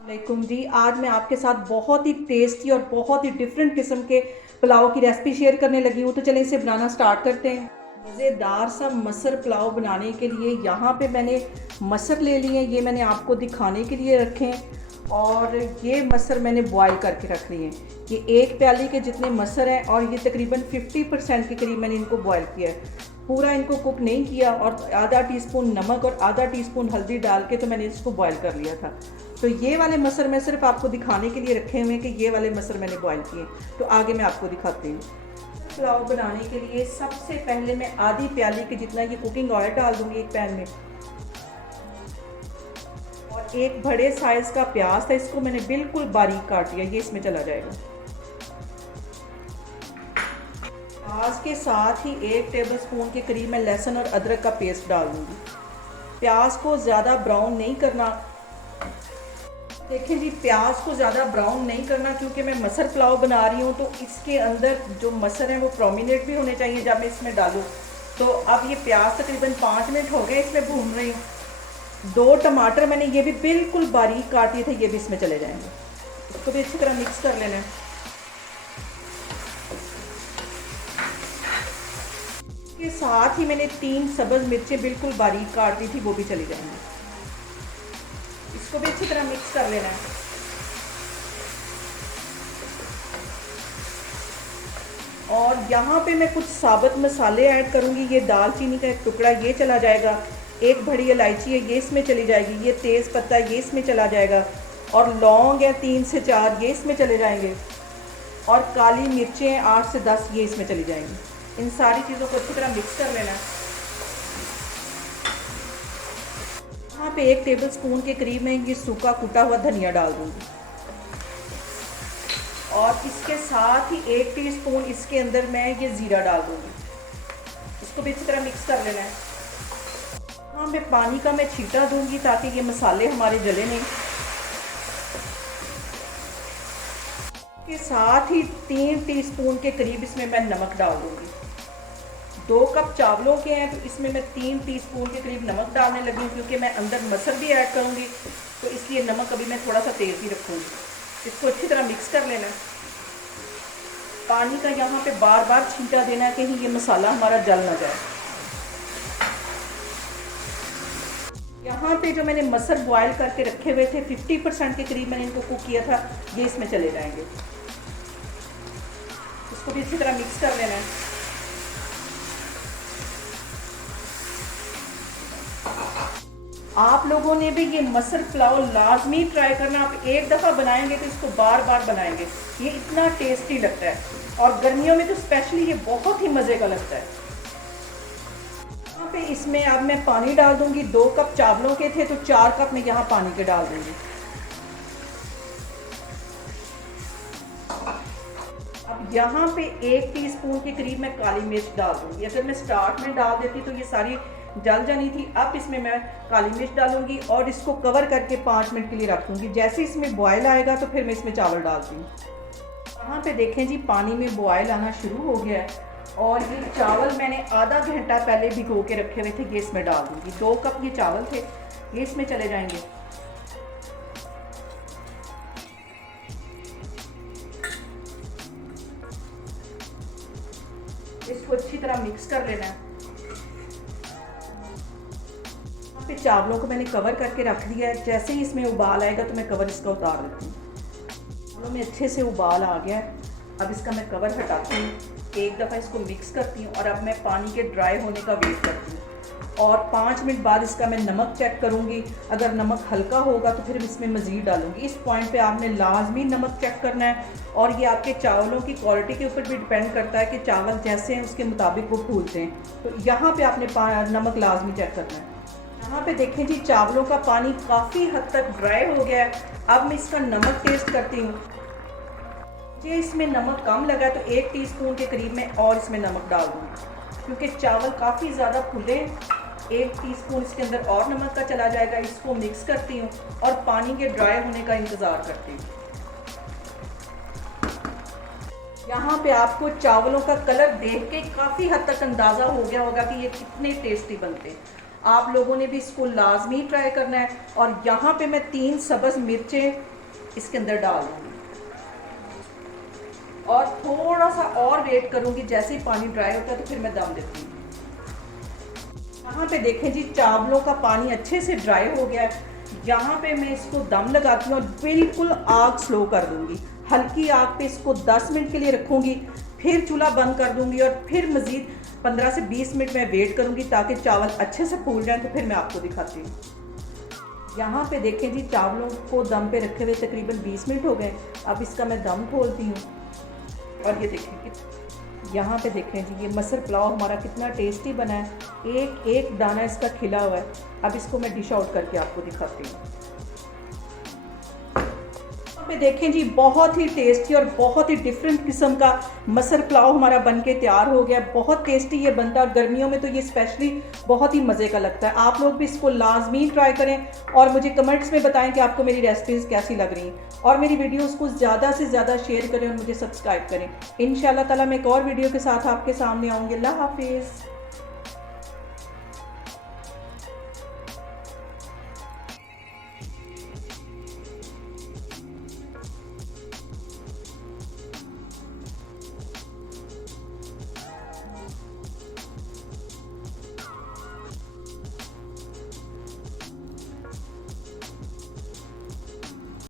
वालेकुम जी। आज मैं आपके साथ बहुत ही टेस्टी और बहुत ही डिफरेंट किस्म के पुलाव की रेसिपी शेयर करने लगी हूँ। तो चलिए इसे बनाना स्टार्ट करते हैं। मज़ेदार सा मसर पुलाव बनाने के लिए यहाँ पे मैंने मसर ले लिए हैं। ये मैंने आपको दिखाने के लिए रखे हैं और ये मसर मैंने बॉईल करके रख लिए हैं। ये एक प्याली के जितने मसर हैं और ये तकरीबन 50% के करीब मैंने इनको बॉईल किया है। पूरा इनको कुक नहीं किया और आधा टीस्पून नमक और आधा टीस्पून हल्दी डाल के तो मैंने इसको बॉईल कर लिया था। तो ये वाले मसर मैं सिर्फ आपको दिखाने के लिए रखे हुए हैं कि ये वाले मसर मैंने बॉईल किए। तो आगे मैं आपको दिखाती हूँ। पुलाव बनाने के लिए सबसे पहले मैं आधी प्याली के जितना ये कुकिंग ऑयल डाल दूंगी एक पैन में। और एक बड़े साइज़ का प्याज था, इसको मैंने बिल्कुल बारीक काट लिया, ये इसमें चला जाएगा। प्याज के साथ ही 1 टेबलस्पून के करीब मैं लहसुन और अदरक का पेस्ट डाल दूँगी। प्याज को ज़्यादा ब्राउन नहीं करना। देखिए जी, प्याज को ज़्यादा ब्राउन नहीं करना क्योंकि मैं मसर पुलाव बना रही हूँ, तो इसके अंदर जो मसर हैं वो प्रोमिनेंट भी होने चाहिए जब मैं इसमें डालूँ। तो अब ये प्याज तकरीबन 5 मिनट हो गए इसमें भून रही हूँ। 2 टमाटर मैंने ये भी बिल्कुल बारीक काट दिए थे, ये भी इसमें चले जाएंगे। इसको भी अच्छी तरह मिक्स कर लेना है। के साथ ही मैंने 3 सब्ज़ मिर्चें बिल्कुल बारीक काट दी थी, वो भी चली जाएंगी। इसको भी अच्छी तरह मिक्स कर लेना है। और यहाँ पे मैं कुछ साबुत मसाले ऐड करूँगी। ये दालचीनी का एक टुकड़ा ये चला जाएगा, एक बड़ी इलायची है ये इसमें चली जाएगी, ये तेज़ पत्ता ये इसमें चला जाएगा, और लौंग है 3 से 4 ये इसमें चले जाएंगे, और काली मिर्चें 8 से 10 ये इसमें चली जाएंगी। इन सारी चीज़ों को अच्छी तरह मिक्स कर लेना है। यहाँ पे 1 टेबलस्पून के करीब मैं ये सूखा कुटा हुआ धनिया डाल दूँगी, और इसके साथ ही 1 टीस्पून इसके अंदर मैं ये ज़ीरा डाल दूँगी। इसको भी अच्छी तरह मिक्स कर लेना है। हाँ, मैं पानी का मैं छींटा दूँगी ताकि ये मसाले हमारे जले नहीं। के साथ ही 3 टीस्पून के करीब इसमें मैं नमक डाल दूँगी। 2 कप चावलों के हैं तो इसमें मैं 3 टीस्पून के करीब नमक डालने लगी हूँ, क्योंकि मैं अंदर मसर भी ऐड करूँगी, तो इसलिए नमक अभी मैं थोड़ा सा तेज़ ही रखूँगी। इसको अच्छी तरह मिक्स कर लेना है। पानी का यहाँ पे बार बार छींटा देना है कहीं ये मसाला हमारा जल ना जाए। यहाँ पे जो मैंने मसर बॉयल करके रखे हुए थे 50% के करीब मैंने इनको कुक किया था, ये इसमें चले जाएंगे। इसको भी अच्छी तरह मिक्स कर लेना है। आप लोगों ने भी ये मसर पुलाव लाजमी ट्राई करना। आप एक दफ़ा बनाएंगे तो इसको बार बार बनाएंगे, ये इतना टेस्टी लगता है, और गर्मियों में तो स्पेशली ये बहुत ही मज़े का लगता है। यहाँ पे इसमें अब मैं पानी डाल दूंगी। 2 कप चावलों के थे तो 4 कप मैं यहाँ पानी के डाल दूंगी। अब यहाँ पे 1 टीस्पून के करीब मैं काली मिर्च डाल दूंगी। अगर मैं स्टार्ट में डाल देती तो ये सारी जल जानी थी। अब इसमें मैं काली मिर्च डालूंगी और इसको कवर करके 5 मिनट के लिए रख दूंगी। जैसे इसमें बॉयल आएगा तो फिर मैं इसमें चावल डालती हूँ। यहाँ पे देखें जी, पानी में बॉयल आना शुरू हो गया है, और ये चावल मैंने आधा घंटा पहले भिगो के रखे हुए थे, ये इसमें डाल दूंगी। 2 कप ये चावल थे, ये इसमें चले जाएंगे। इसको अच्छी तरह मिक्स कर लेना है। यहाँ पे चावलों को मैंने कवर करके रख दिया है। जैसे ही इसमें उबाल आएगा तो मैं कवर इसका उतार देती हूँ। चावलों में अच्छे से उबाल आ गया है। अब इसका मैं कवर हटाती हूँ, एक दफ़ा इसको मिक्स करती हूँ, और अब मैं पानी के ड्राई होने का वेट करती हूँ। और 5 मिनट बाद इसका मैं नमक चेक करूँगी। अगर नमक हल्का होगा तो फिर इसमें मज़ीद डालूँगी। इस पॉइंट पे आपने लाजमी नमक चेक करना है, और ये आपके चावलों की क्वालिटी के ऊपर भी डिपेंड करता है कि चावल जैसे हैं उसके मुताबिक वो फूलते हैं। तो यहाँ पे आपने नमक लाजमी चेक करना है। यहाँ पे देखें जी, चावलों का पानी काफ़ी हद तक ड्राई हो गया है। अब मैं इसका नमक टेस्ट करती हूँ। मुझे इसमें नमक कम लगा तो 1 टीस्पून के करीब मैं और इसमें नमक डाल दूँगी, क्योंकि चावल काफ़ी ज़्यादा फूले। 1 टीस्पून इसके अंदर और नमक का चला जाएगा। इसको मिक्स करती हूँ और पानी के ड्राई होने का इंतज़ार करती हूँ। यहाँ पे आपको चावलों का कलर देख के काफ़ी हद तक अंदाज़ा हो गया होगा कि ये कितने टेस्टी बनते हैं। आप लोगों ने भी इसको लाजमी ट्राई करना है। और यहाँ पे मैं 3 सब्ज़ मिर्चें इसके अंदर डाल दूँगी और थोड़ा सा और वेट करूँगी। जैसे ही पानी ड्राई होता है तो फिर मैं दम देती हूँ। यहाँ पे देखें जी, चावलों का पानी अच्छे से ड्राई हो गया है। यहाँ पे मैं इसको दम लगाती हूँ और बिल्कुल आग स्लो कर दूँगी। हल्की आग पे इसको 10 मिनट के लिए रखूँगी, फिर चूल्हा बंद कर दूँगी और फिर मज़ीद 15 से 20 मिनट मैं वेट करूँगी ताकि चावल अच्छे से फूल जाएँ। तो फिर मैं आपको दिखाती हूँ। यहाँ पे देखें जी, चावलों को दम पे रखे हुए तकरीबन 20 मिनट हो गए। अब इसका मैं दम खोलती हूँ और ये देखें कि यहाँ पे देखें जी, ये मसर पुलाव हमारा कितना टेस्टी बना है। एक एक दाना इसका खिला हुआ है। अब इसको मैं डिश आउट करके आपको दिखाती हूँ। पे देखें जी, बहुत ही टेस्टी और बहुत ही डिफरेंट किस्म का मसर पुलाव हमारा बनके तैयार हो गया। बहुत टेस्टी ये बनता है और गर्मियों में तो ये स्पेशली बहुत ही मज़े का लगता है। आप लोग भी इसको लाजमी ट्राई करें और मुझे कमेंट्स में बताएं कि आपको मेरी रेसिपीज़ कैसी लग रही हैं और मेरी वीडियोस को ज़्यादा से ज़्यादा शेयर करें और मुझे सब्सक्राइब करें। इंशाल्लाह ताला मैं एक और वीडियो के साथ आपके सामने आऊँगी। अल्लाह हाफिज़।